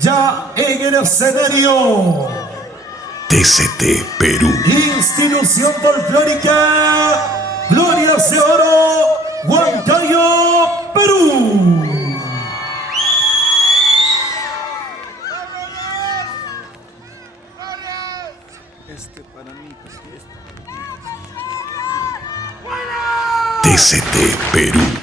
ya en el escenario. TCT Perú. Institución folclórica Glorias de Oro, Huancayo, Perú. TCT Perú. TCT Perú.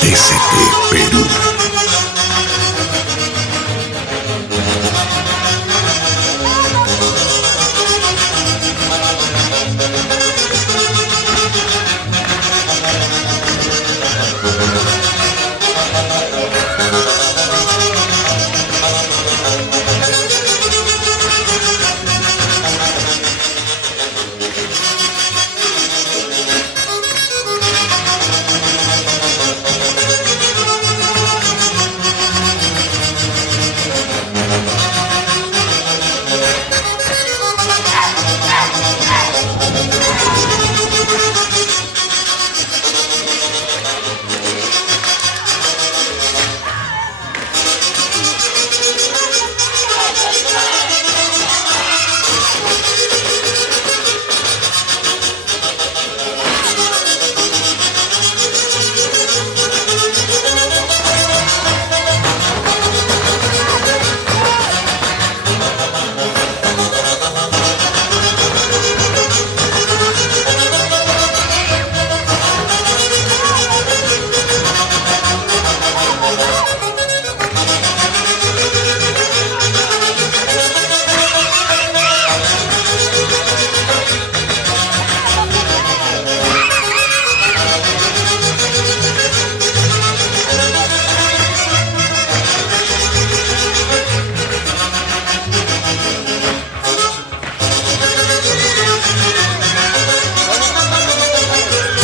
TCT Perú.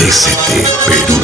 TCT Perú.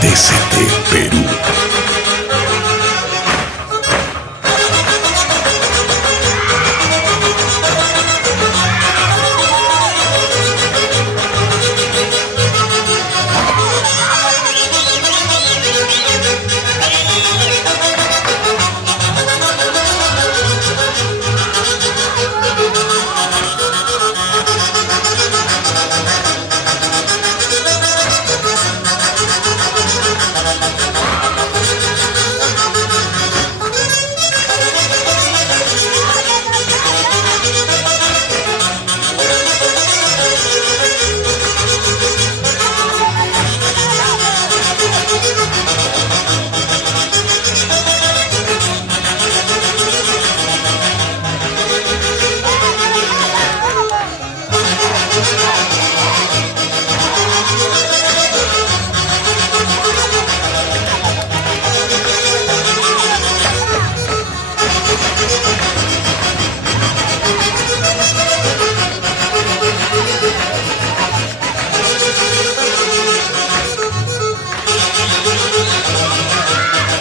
TCT Perú.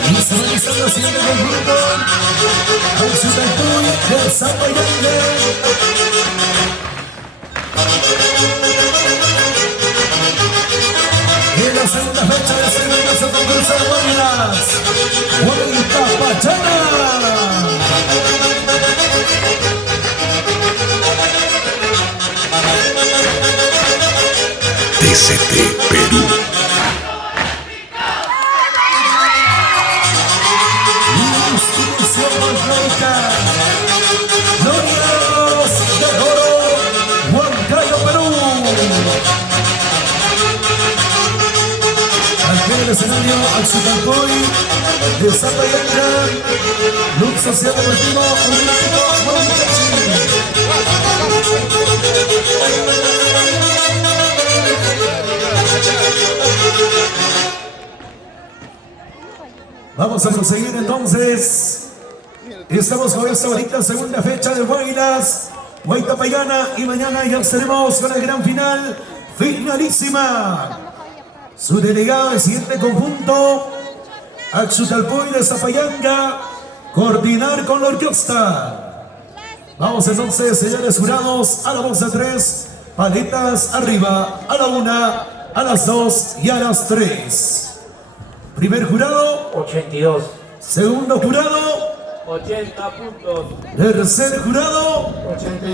Visualizando siguiente conjunto, Auxitantún de Zapayanga. En la segunda fecha de este hermoso concurso de Guavilas, Huayta Pachana. TCT Perú. Institución folclórica Glorias de Oro, Huancayo, Perú. Aquí en el escenario, Auxitantún de Zapayanga, Club Social Deportivo Olímpico Montechi. Vamos a proseguir entonces. Estamos con esta bonita segunda fecha de Guaylas, Huayta Payana, y mañana ya estaremos con la gran final, finalísima. Su delegado del siguiente conjunto, Auxitantún de Zapayanga, coordinar con la orquesta. Vamos entonces, señores jurados, a la voz de 3, paletas arriba, a la 1, a las 2 y a las 3. Primer jurado, 82. segundo jurado, 80 puntos. tercer jurado, 80.